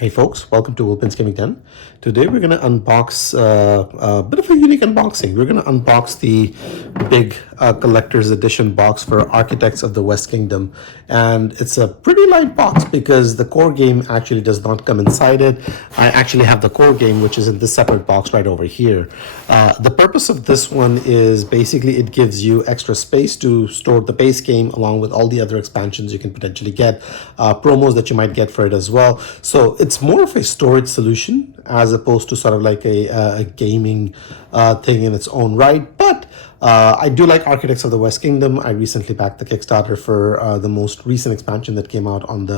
Hey folks, welcome to Wolpin's Gaming Den. Today we're going to unbox a bit of a unique unboxing. We're going to unbox the big collector's edition box for Architects of the West Kingdom. And it's a pretty light box because the core game actually does not come inside it. I actually have the core game, which is in this separate box right over here. The purpose of this one is basically it gives you extra space to store the base game along with all the other expansions you can potentially get, promos that you might get for it as well. So it's more of a storage solution as opposed to sort of like a gaming thing in its own right. But I do like Architects of the West Kingdom. I recently backed the Kickstarter for the most recent expansion that came out on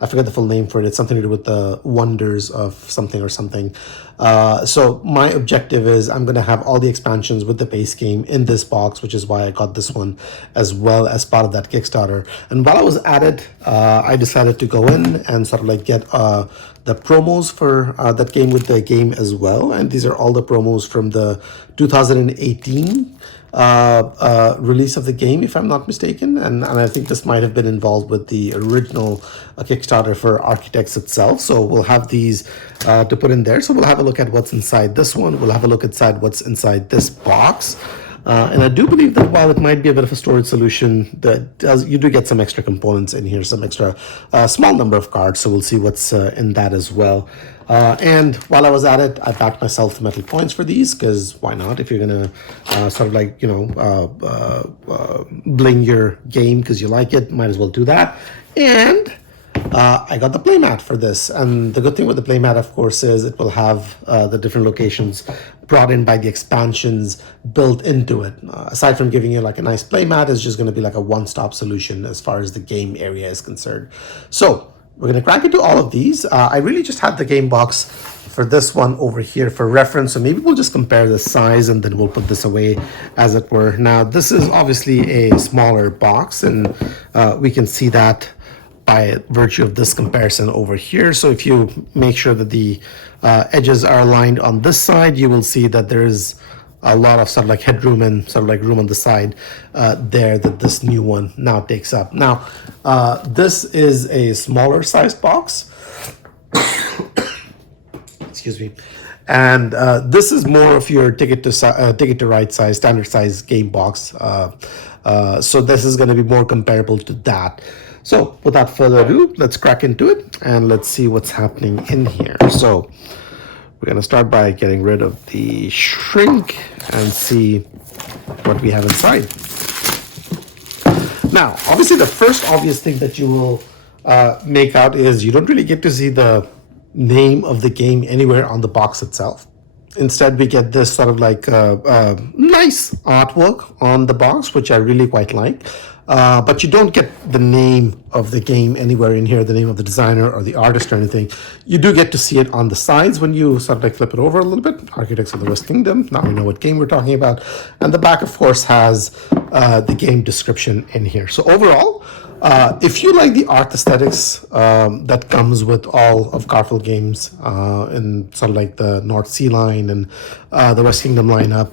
I forget the full name for it. It's something to do with the Wonders of something or something. So my objective is I'm going to have all the expansions with the base game in this box, which is why I got this one as well as part of that Kickstarter. And while I was at it, I decided to go in and sort of like get the promos for that came with the game as well. And these are all the promos from the 2018 release of the game, if I'm not mistaken, and I think this might have been involved with the original Kickstarter for Architects itself. So we'll have these to put in there. So we'll have a look at what's inside this one. We'll have a look inside what's inside this box. And I do believe that while it might be a bit of a storage solution, you do get some extra components in here, some extra small number of cards. So we'll see what's in that as well. And while I was at it, I backed myself the metal points for these because why not? If you're going to sort of like, bling your game because you like it, might as well do that. And I got the playmat for this. And the good thing with the playmat, of course, is it will have the different locations brought in by the expansions built into it. Aside from giving you like a nice playmat, it's just going to be like a one-stop solution as far as the game area is concerned. So we're going to crack into all of these. I really just had the game box for this one over here for reference. So maybe we'll just compare the size and then we'll put this away as it were. Now, this is obviously a smaller box and we can see that by virtue of this comparison over here. So if you make sure that the edges are aligned on this side, you will see that there is a lot of sort of like headroom and sort of like room on the side there that this new one now takes up. Now, this is a smaller sized box. Excuse me. And this is more of your ticket to ride size, standard size game box. So this is going to be more comparable to that. So without further ado, let's crack into it and let's see what's happening in here. So we're going to start by getting rid of the shrink and see what we have inside. Now, obviously the first obvious thing that you will make out is you don't really get to see the name of the game anywhere on the box itself. Instead, we get this sort of like nice artwork on the box, which I really quite like. But you don't get the name of the game anywhere in here, the name of the designer or the artist or anything. You do get to see it on the sides when you sort of like flip it over a little bit. Architects of the West Kingdom. Now we know what game we're talking about. And the back, of course, has the game description in here. So overall, if you like the art aesthetics that comes with all of Garfield games in sort of like the North Sea line and the West Kingdom lineup,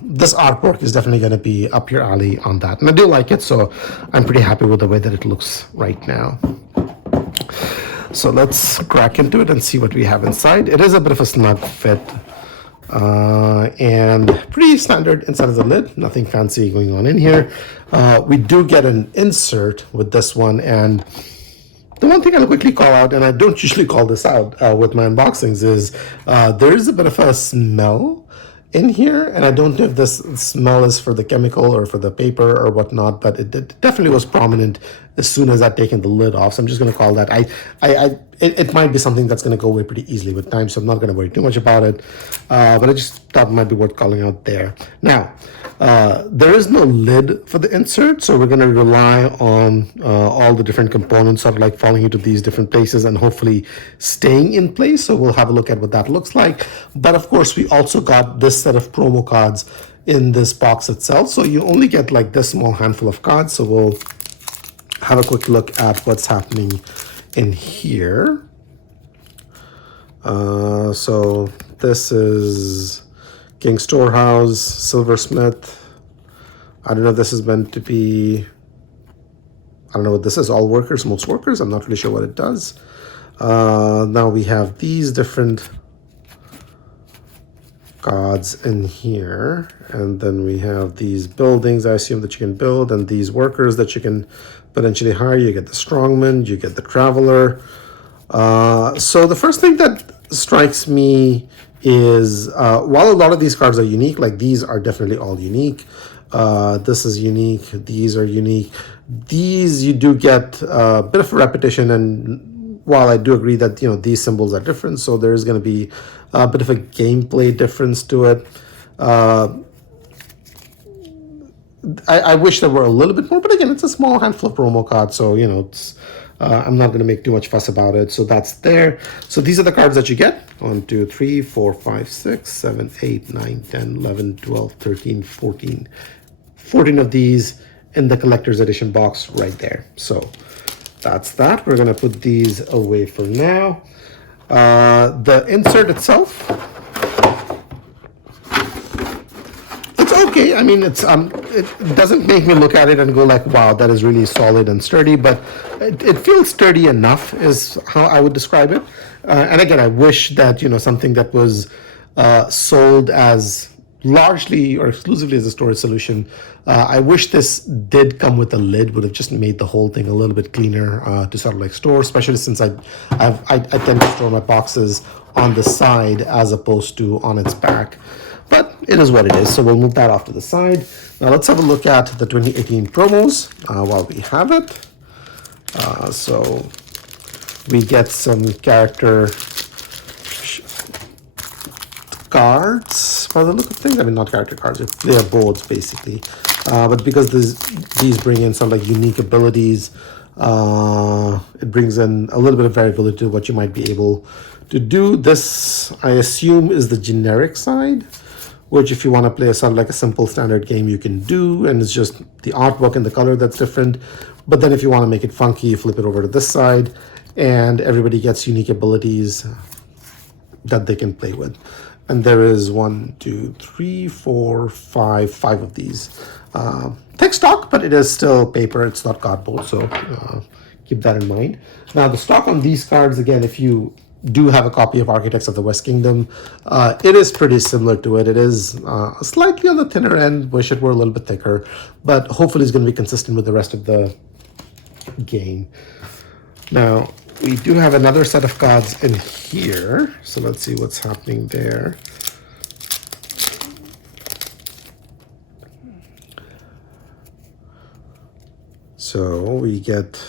this artwork is definitely going to be up your alley on that. And I do like it, so I'm pretty happy with the way that it looks right now. So let's crack into it and see what we have inside. It is a bit of a snug fit. And pretty standard inside of the lid, nothing fancy going on in here. We do get an insert with this one, and the one thing I'll quickly call out, and I don't usually call this out with my unboxings, is there is a bit of a smell in here, and I don't know if this smell is for the chemical or for the paper or whatnot, but it definitely was prominent as soon as I'd taken the lid off. So I'm just going to call that. It might be something that's going to go away pretty easily with time, so I'm not going to worry too much about it. But I just thought it might be worth calling out there. Now, there is no lid for the insert, so we're going to rely on all the different components sort of like falling into these different places and hopefully staying in place. So we'll have a look at what that looks like. But of course, we also got this set of promo cards in this box itself. So you only get like this small handful of cards. So we'll have a quick look at what's happening in here. So this is King Storehouse, Silversmith. I don't know if this is meant to be, I don't know what this is, all workers, most workers. I'm not really sure what it does. Now we have these different gods in here, and then we have these buildings I assume that you can build, and these workers that you can potentially hire. You get the strongman, you get the traveler. So the first thing that strikes me is while a lot of these cards are unique, like these are definitely all unique. This is unique, these are unique. These you do get a bit of a repetition, and while I do agree that these symbols are different, so there is going to be a bit of a gameplay difference to it. I wish there were a little bit more, but again, it's a small handful of promo cards, so it's I'm not going to make too much fuss about it. So that's there. So these are the cards that you get. 1, 2, 3, 4, 5, 6, 7, 8, 9, 10, 11, 12, 13, 14. 14 of these in the collector's edition box right there. So that's that. We're going to put these away for now. The insert itself, it's okay. I mean, it doesn't make me look at it and go like, wow, that is really solid and sturdy, but it feels sturdy enough is how I would describe it. And again, I wish that something that was sold as largely or exclusively as a storage solution. I wish this did come with a lid, would have just made the whole thing a little bit cleaner to sort of like store, especially since I tend to store my boxes on the side as opposed to on its back. But it is what it is, so we'll move that off to the side. Now let's have a look at the 2018 promos while we have it. So we get some character cards by the look of things. I mean, not character cards, they're boards basically. But because these bring in some like unique abilities, it brings in a little bit of variability to what you might be able to do. This, I assume, is the generic side, which if you want to play a sort of like a simple standard game, you can do, and it's just the artwork and the color that's different. But then if you want to make it funky, you flip it over to this side, and everybody gets unique abilities that they can play with. And there is 1, 2, 3, 4, 5 of these. Thick stock, but it is still paper. It's not cardboard, so keep that in mind. Now, the stock on these cards, again, if you do have a copy of Architects of the West Kingdom, it is pretty similar to it. It is slightly on the thinner end. Wish it were a little bit thicker, but hopefully it's going to be consistent with the rest of the game. Now, we do have another set of cards in here, so let's see what's happening there. So we get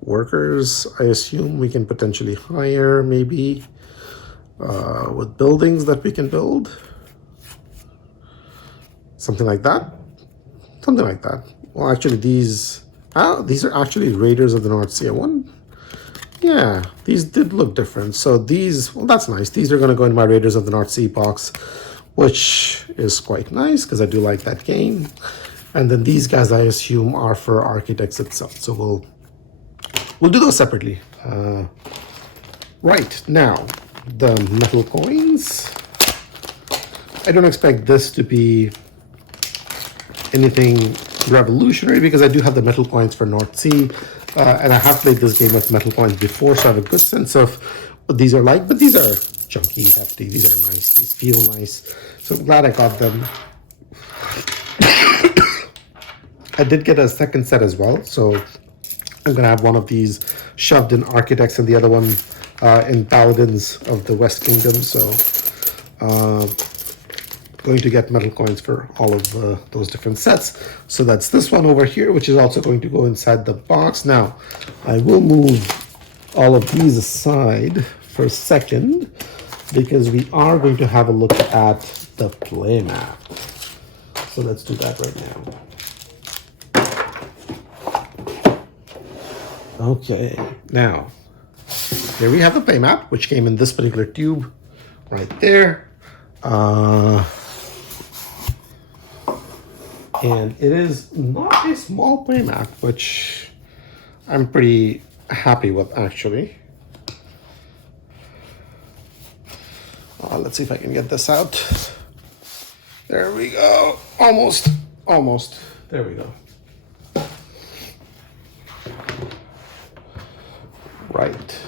workers, I assume we can potentially hire, maybe, with buildings that we can build. Something like that. Something like that. Well, actually, these are actually Raiders of the North Sea. Yeah, these did look different. So these, well, that's nice. These are going to go in my Raiders of the North Sea box, which is quite nice because I do like that game. And then these guys, I assume, are for Architects itself. So we'll do those separately. Right, now, the metal coins. I don't expect this to be anything revolutionary because I do have the metal coins for North Sea. And I have played this game with metal coins before, so I have a good sense of what these are like. But these are chunky, hefty. These are nice. These feel nice. So I'm glad I got them. I did get a second set as well. So I'm going to have one of these shoved in Architects and the other one in Paladins of the West Kingdom. So going to get metal coins for all of those different sets. So that's this one over here, which is also going to go inside the box. Now, I will move all of these aside for a second because we are going to have a look at the playmat. So let's do that right now. Okay, now, here we have the playmat, which came in this particular tube right there. And it is not a small playmat, which I'm pretty happy with, actually. Let's see if I can get this out. There we go. Almost. There we go. Right.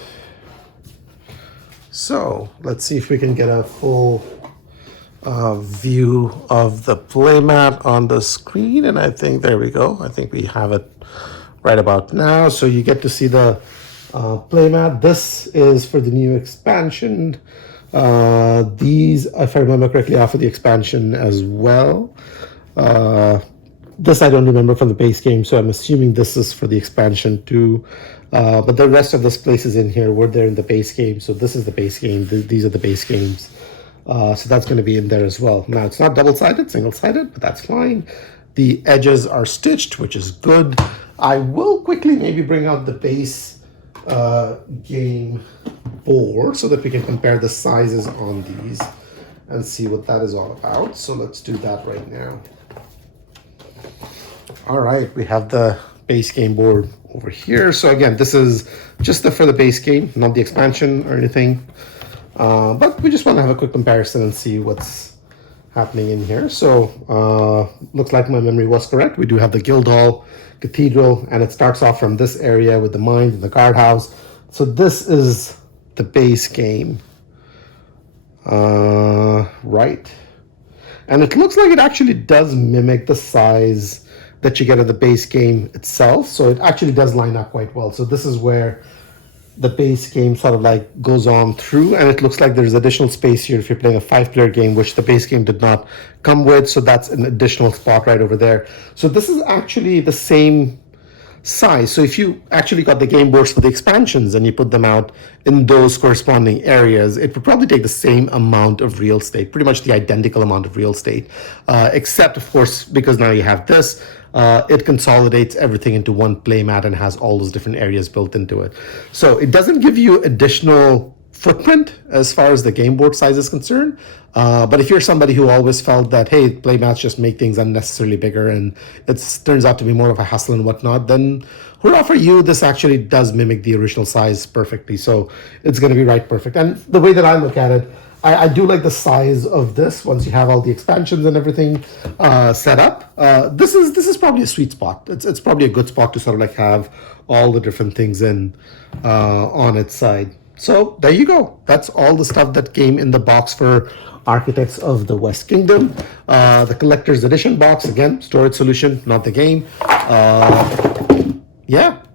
So let's see if we can get a full view of the playmat on the screen. And I think, there we go. I think we have it right about now. So you get to see the playmat. This is for the new expansion. These, if I remember correctly, are for the expansion as well. This I don't remember from the base game, so I'm assuming this is for the expansion too. But the rest of this places in here were there in the base game. So this is the base game. These are the base games. So that's going to be in there as well. Now, it's not double-sided, single-sided, but that's fine. The edges are stitched, which is good. I will quickly maybe bring out the base game board so that we can compare the sizes on these and see what that is all about. So let's do that right now. All right, we have the base game board over here. So again, this is just for the base game, not the expansion or anything. But we just want to have a quick comparison and see what's happening in here. So looks like my memory was correct. We do have the Guildhall Cathedral, and it starts off from this area with the mines and the guardhouse. So this is the base game, right? And it looks like it actually does mimic the size that you get of the base game itself. So it actually does line up quite well. So this is where the base game sort of like goes on through, and it looks like there's additional space here if you're playing a 5-player game, which the base game did not come with. So that's an additional spot right over there. So this is actually the same size. So if you actually got the game boards for the expansions and you put them out in those corresponding areas, it would probably take the same amount of real estate, pretty much the identical amount of real estate, except of course, because now you have this, it consolidates everything into one playmat and has all those different areas built into it. So it doesn't give you additional footprint as far as the game board size is concerned. But if you're somebody who always felt that, hey, playmats just make things unnecessarily bigger and it turns out to be more of a hassle and whatnot, then hurrah for you. This actually does mimic the original size perfectly. So it's going to be right perfect. And the way that I look at it, I do like the size of this once you have all the expansions and everything set up. This is probably a sweet spot. It's probably a good spot to sort of like have all the different things in on its side. So there you go. That's all the stuff that came in the box for Architects of the West Kingdom. The collector's edition box, again, storage solution, not the game.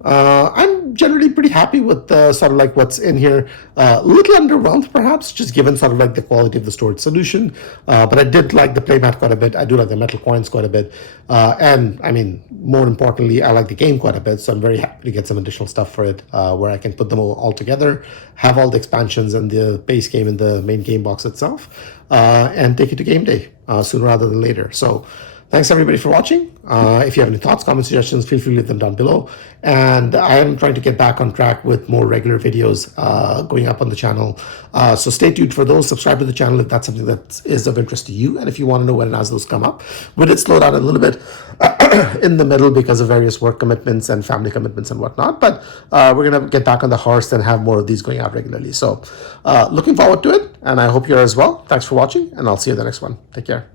I'm generally pretty happy with sort of like what's in here. A little underwhelmed perhaps, just given sort of like the quality of the storage solution. But I did like the playmat quite a bit. I do like the metal coins quite a bit. And I mean, more importantly, I like the game quite a bit. So I'm very happy to get some additional stuff for it where I can put them all together, have all the expansions and the base game in the main game box itself, and take it to game day sooner rather than later. So thanks everybody for watching. If you have any thoughts, comments, suggestions, feel free to leave them down below. And I am trying to get back on track with more regular videos going up on the channel. So stay tuned for those. Subscribe to the channel if that's something that is of interest to you. And if you want to know when and as those come up. We did slow down a little bit in the middle because of various work commitments and family commitments and whatnot. But we're going to get back on the horse and have more of these going out regularly. So looking forward to it. And I hope you're as well. Thanks for watching. And I'll see you in the next one. Take care.